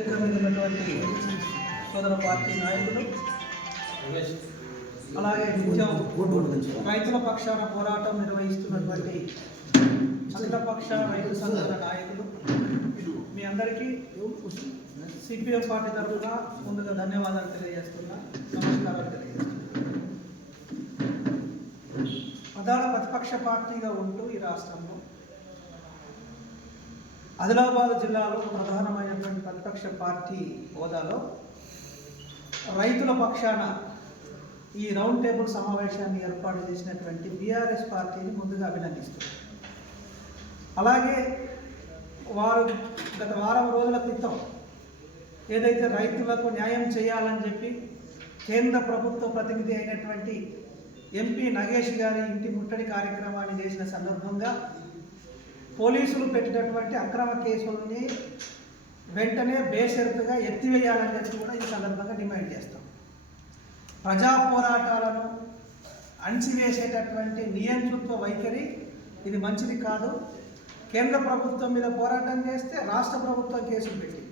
వేదిక మీద ఉన్నటువంటి సోదర పార్టీ నాయకులు, అలాగే నిత్యం రైతుల పక్షాన పోరాటం నిర్వహిస్తున్నటువంటి అఖిలపక్ష రైతు సంఘాల నాయకులు, మీ అందరికీ సిపిఎం పార్టీ తరఫున ముందుగా ధన్యవాదాలు తెలియజేస్తున్నా, నమస్కారాలు తెలియజేస్తున్నా. ప్రధాన ప్రతిపక్ష పార్టీగా ఉంటూ ఈ రాష్ట్రంలో ఆదిలాబాద్ జిల్లాలో ప్రధానమైనటువంటి ప్రతిపక్ష పార్టీ హోదాలో రైతుల పక్షాన ఈ రౌండ్ టేబుల్ సమావేశాన్ని ఏర్పాటు చేసినటువంటి బీఆర్ఎస్ పార్టీని ముందుగా అభినందిస్తున్నారు. అలాగే వారు గత వారం రోజుల క్రితం ఏదైతే రైతులకు న్యాయం చేయాలని చెప్పి కేంద్ర ప్రభుత్వ ప్రతినిధి అయినటువంటి ఎంపీ నగేష్ గారి ఇంటి ముట్టడి కార్యక్రమాన్ని చేసిన సందర్భంగా పోలీసులు పెట్టినటువంటి అక్రమ కేసుల్ని వెంటనే బేషరతుగా ఎత్తివేయాలని చెప్పి కూడా ఈ సందర్భంగా డిమాండ్ చేస్తాం. ప్రజా పోరాటాలను అణిచివేసేటటువంటి నియంతృత్వ వైఖరి ఇది మంచిది కాదు. కేంద్ర ప్రభుత్వం మీద పోరాటం చేస్తే రాష్ట్ర ప్రభుత్వం కేసులు పెట్టింది.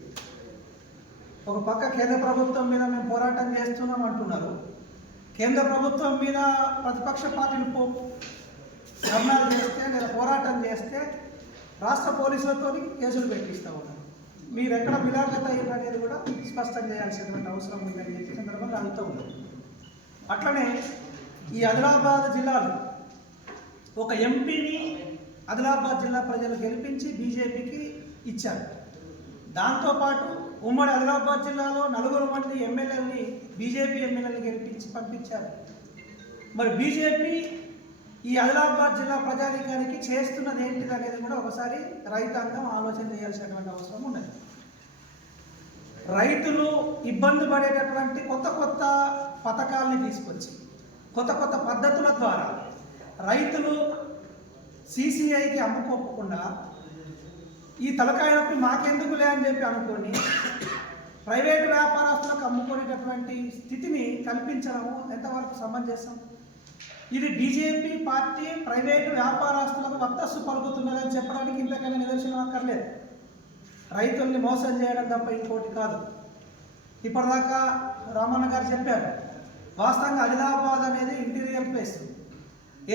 ఒక పక్క కేంద్ర ప్రభుత్వం మీద మేము పోరాటం చేస్తున్నాం అంటున్నారు, కేంద్ర ప్రభుత్వం మీద ప్రతిపక్ష పార్టీలు ధర్నాలు చేస్తే లేదా పోరాటం చేస్తే రాష్ట్ర పోలీసులతో కేసులు పెట్టిస్తూ ఉన్నారు. మీరు ఎక్కడ విలాపత అయ్యారు అనేది కూడా స్పష్టం చేయాల్సినటువంటి అవసరం ఉందని చెప్పి సందర్భంగా అడుగుతూ ఉన్నారు. అట్లనే ఈ ఆదిలాబాద్ జిల్లాలో ఒక ఎంపీని ఆదిలాబాద్ జిల్లా ప్రజలు గెలిపించి బీజేపీకి ఇచ్చారు. దాంతోపాటు ఉమ్మడి ఆదిలాబాద్ జిల్లాలో 4 మంది ఎమ్మెల్యేలని బీజేపీ ఎమ్మెల్యేలను గెలిపించి పంపించారు. మరి బీజేపీ ఈ ఆదిలాబాద్ జిల్లా ప్రజానీకానికి చేస్తున్నది ఏంటిది అనేది కూడా ఒకసారి రైతాంగం ఆలోచన చేయాల్సినటువంటి అవసరం ఉన్నది. రైతులు ఇబ్బంది పడేటటువంటి కొత్త పథకాలని తీసుకొచ్చి కొత్త పద్ధతుల ద్వారా రైతులు సిసిఐకి అమ్ముకోకుండా ఈ తలకాయ నొప్పి మాకెందుకులే అని చెప్పి అనుకొని ప్రైవేటు వ్యాపారస్తులకు అమ్ముకునేటటువంటి స్థితిని కల్పించడము ఎంతవరకు సమంజసం? ఇది బీజేపీ పార్టీ ప్రైవేటు వ్యాపారస్తులకు వత్తస్సు పలుకుతున్నదని చెప్పడానికి ఇంతకన్నా నిదర్శనం అక్కర్లేదు. రైతుల్ని మోసం చేయడం తప్ప ఇంకోటి కాదు. ఇప్పటిదాకా రామన్న గారు చెప్పారు, వాస్తవంగా ఆదిలాబాద్ అనేది ఇంటీరియర్ ప్లేస్,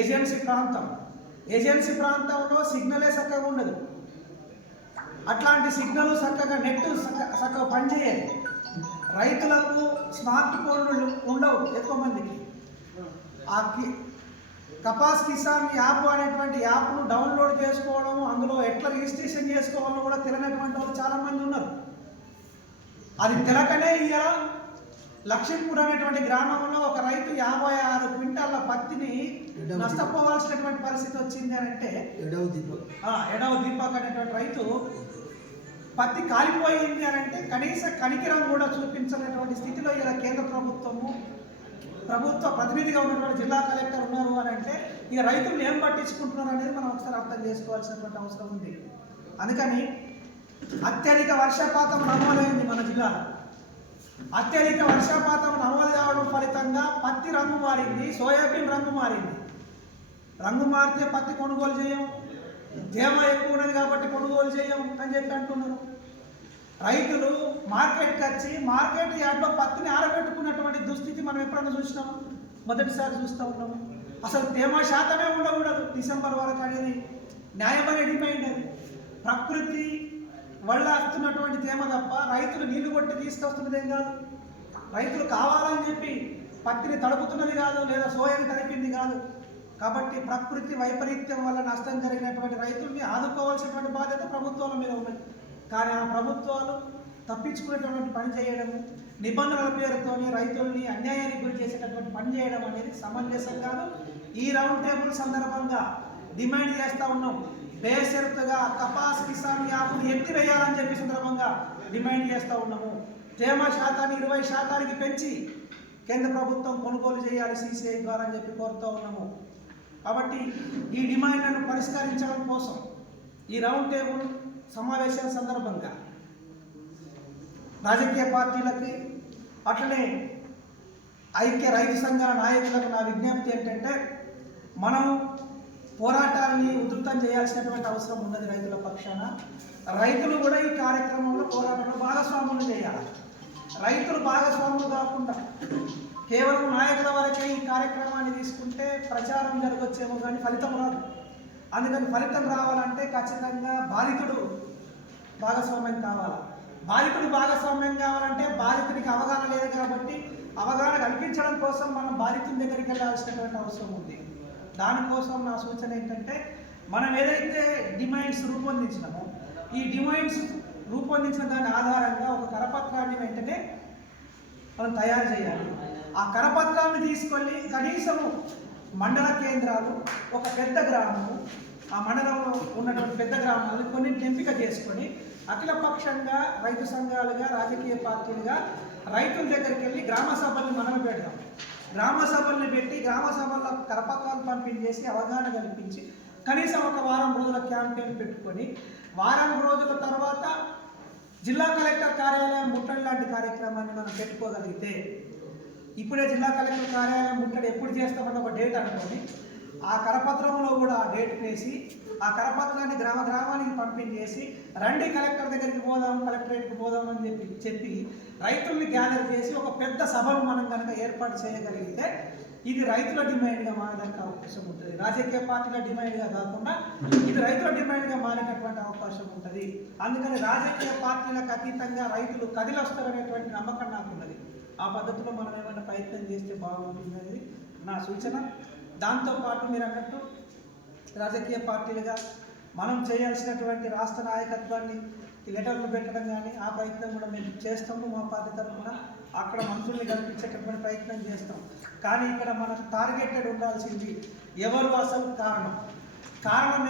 ఏజెన్సీ ప్రాంతంలో సిగ్నలే చక్కగా ఉండదు. అట్లాంటి సిగ్నల్ చక్కగా నెట్ చక్కగా పనిచేయాలి. రైతులకు స్మార్ట్ ఫోన్లు ఉండవు ఎక్కువ మందికి. ఆ కపాస్ కిసాన్ యాప్ అనేటువంటి యాప్ను డౌన్లోడ్ చేసుకోవడం, అందులో ఎట్లా రిజిస్ట్రేషన్ చేసుకోవాలో కూడా తెలియనటువంటి వాళ్ళు చాలామంది ఉన్నారు. అది తెలకనే ఇలా లక్ష్మీపూర్ అనేటువంటి గ్రామంలో ఒక రైతు 56 క్వింటాల పత్తిని నష్టపోవాల్సినటువంటి పరిస్థితి వచ్చింది అని అంటే, ఎడవ దీపక్ అనేటువంటి రైతు పత్తి కాలిపోయింది అని అంటే కనీస కనికిరం కూడా చూపించినటువంటి స్థితిలో ఇలా కేంద్ర ప్రభుత్వ ప్రతినిధిగా ఉన్నటువంటి జిల్లా కలెక్టర్ ఉన్నారు అని అంటే ఇక రైతులు ఏం పట్టించుకుంటున్నారు అనేది మనం ఒకసారి అర్థం చేసుకోవాల్సినటువంటి అవసరం ఉంది. అందుకని అత్యధిక వర్షపాతం నమోదైంది మన జిల్లాలో. అత్యధిక వర్షపాతం నమోదు కావడం ఫలితంగా పత్తి రంగు మారింది, సోయాబీన్ రంగు మారింది. రంగు మారితే పత్తి కొనుగోలు చేయం, తేమ ఎక్కువ ఉన్నది కాబట్టి కొనుగోలు చేయం అని చెప్పి అంటున్నారు. రైతులు మార్కెట్కి వచ్చి మార్కెట్ యార్డ్లో పత్తిని ఆరబెట్టుకున్నటువంటి దుస్థితి మనం ఎప్పుడన్నా చూసినాము? మొదటిసారి చూస్తూ ఉన్నాము. అసలు తేమ శాతమే ఉండకూడదు డిసెంబర్ వరకు అనేది న్యాయమైన డిమాండ్. అది ప్రకృతి వల్ల వస్తున్నటువంటి తేమ తప్ప రైతులు నీళ్లు కొట్టి తీసుకొస్తున్నదేం కాదు. రైతులు కావాలని చెప్పి పత్తిని తడుపుతున్నది కాదు, లేదా సోయాని తడిపింది కాదు. కాబట్టి ప్రకృతి వైపరీత్యం వల్ల నష్టం జరిగినటువంటి రైతుల్ని ఆదుకోవాల్సినటువంటి బాధ్యత ప్రభుత్వాల మీద ఉన్నది. కానీ ఆ ప్రభుత్వాలు తప్పించుకునేటువంటి పని చేయడము, నిబంధనల పేరుతోని రైతుల్ని అన్యాయానికి గురి చేసేటటువంటి పని చేయడం అనేది సమంజసం కాదు. ఈ రౌండ్ టేబుల్ సందర్భంగా డిమాండ్ చేస్తూ ఉన్నాం, బేషరతుగా కపాస్ కిసాన్ యాప్ను ఎత్తివేయాలని చెప్పి సందర్భంగా డిమాండ్ చేస్తూ ఉన్నాము. తేమ శాతాన్ని 20% పెంచి కేంద్ర ప్రభుత్వం కొనుగోలు చేయాలి సిసిఐ ద్వారా అని చెప్పి కోరుతూ ఉన్నాము. కాబట్టి ఈ డిమాండ్లను పరిష్కరించడం కోసం ఈ రౌండ్ టేబుల్ సమావేశం సందర్భంగా రాజకీయ పార్టీలకి అట్లనే ఐక్య రైతు సంఘాల నాయకులకు నా విజ్ఞప్తి ఏంటంటే, మనం పోరాటాన్ని ఉధృతం చేయాల్సినటువంటి అవసరం ఉన్నది రైతుల పక్షాన. రైతులు కూడా ఈ కార్యక్రమంలో పోరాటంలో భాగస్వాములు రైతులు భాగస్వాములు కాకుండా కేవలం నాయకుల వరకే ఈ కార్యక్రమాన్ని తీసుకుంటే ప్రచారం జరగొచ్చేమో కానీ ఫలితం రాదు. అందుకని ఫలితం రావాలంటే ఖచ్చితంగా బాధితుడు భాగస్వామ్యం కావాలి. బాధితుడు భాగస్వామ్యం కావాలంటే బాధితుడికి అవగాహన లేదు కాబట్టి అవగాహన కల్పించడం కోసం మనం బాధితుడి దగ్గరికి వెళ్ళాల్సినటువంటి అవసరం ఉంది. దానికోసం నా సూచన ఏంటంటే మనం ఏదైతే డిమాండ్స్ రూపొందించినామో ఈ డిమాండ్స్ రూపొందించిన దాని ఆధారంగా ఒక కరపత్రాన్ని వెంటనే మనం తయారు చేయాలి. ఆ కరపత్రాన్ని తీసుకొని కనీసము మండల కేంద్రాలు, ఒక పెద్ద గ్రామము, ఆ మండలంలో ఉన్నటువంటి పెద్ద గ్రామాలు కొన్ని ఎంపిక చేసుకొని అఖిలపక్షంగా రైతు సంఘాలుగా రాజకీయ పార్టీలుగా రైతుల దగ్గరికి వెళ్ళి గ్రామ సభల్ని మనం పెడదాం. గ్రామ సభల్ని పెట్టి గ్రామ సభల్లో కరపత్రాలు పంపిణీ చేసి అవగాహన కల్పించి కనీసం ఒక వారం రోజుల క్యాంపెయిన్ పెట్టుకొని వారం రోజుల తర్వాత జిల్లా కలెక్టర్ కార్యాలయం ముట్టడి లాంటి కార్యక్రమాన్ని మనం పెట్టుకోగలిగితే, ఇప్పుడే జిల్లా కలెక్టర్ కార్యాలయం ముట్టడి ఎప్పుడు చేస్తామని ఒక డేట్ అనుకొని ఆ కరపత్రంలో కూడా ఆ డేట్ వేసి ఆ కరపత్రాన్ని గ్రామానికి పంపిణీ చేసి రండి కలెక్టర్ దగ్గరికి పోదాం, కలెక్టరేట్కి పోదాం అని చెప్పి రైతుల్ని గ్యాదర్ చేసి ఒక పెద్ద సభను మనం కనుక ఏర్పాటు చేయగలిగితే ఇది రైతుల డిమాండ్గా మారడానికి అవకాశం ఉంటుంది. రాజకీయ పార్టీల డిమాండ్గా కాకుండా ఇది రైతుల డిమాండ్గా మారేటటువంటి అవకాశం ఉంటుంది. అందుకని రాజకీయ పార్టీలకు అతీతంగా రైతులు కదిలొస్తారనేటువంటి నమ్మకం నాకు ఉన్నది. ఆ పద్ధతిలో మనం ఏమైనా ప్రయత్నం చేస్తే బాగుంటుంది అనేది నా సూచన. దాంతోపాటు మీరు అన్నట్టు రాజకీయ పార్టీలుగా మనం చేయాల్సినటువంటి రాష్ట్ర నాయకత్వాన్ని లెటర్లు పెట్టడం కానీ ఆ ప్రయత్నం కూడా మేము చేస్తాము. మా పార్టీ తరఫున అక్కడ మంత్రుల్ని కల్పించేటటువంటి ప్రయత్నం చేస్తాం. కానీ ఇక్కడ మనకు టార్గెటెడ్ ఉండాల్సింది ఎవరు అసలు కారణం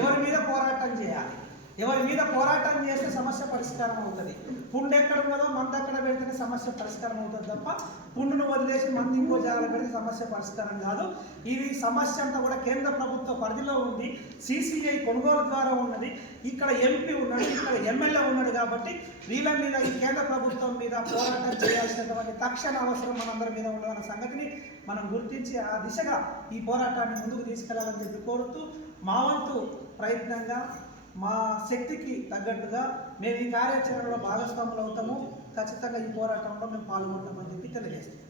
ఎవరి మీద పోరాటం చేయాలి. ఎవరి మీద పోరాటం చేస్తే సమస్య పరిష్కారం అవుతుంది. పుండు ఎక్కడ ఉన్నదో మందు అక్కడ పెడితేనే సమస్య పరిష్కారం అవుతుంది తప్ప పుండును వదిలేసి మంది ఇంకో జాగ్రత్త పెడితే సమస్య పరిష్కారం కాదు. ఇది సమస్య అంతా కూడా కేంద్ర ప్రభుత్వ పరిధిలో ఉంది. సిసిఐ కొనుగోలు ద్వారా ఉన్నది. ఇక్కడ ఎంపీ ఉన్నాడు, ఇక్కడ ఎమ్మెల్యే ఉన్నాడు. కాబట్టి వీళ్ళ మీద ఈ కేంద్ర ప్రభుత్వం మీద పోరాటం చేయాల్సినటువంటి తక్షణ అవసరం మనందరి మీద ఉండాలన్న సంగతిని మనం గుర్తించి ఆ దిశగా ఈ పోరాటాన్ని ముందుకు తీసుకెళ్లాలని చెప్పి కోరుతూ మా వంతు ప్రయత్నంగా మా శక్తికి తగ్గట్టుగా మేము ఈ కార్యాచరణలో భాగస్వాములు అవుతాము. ఖచ్చితంగా ఈ పోరాటంలో మేము పాల్గొంటామని చెప్పి తెలియజేస్తాం.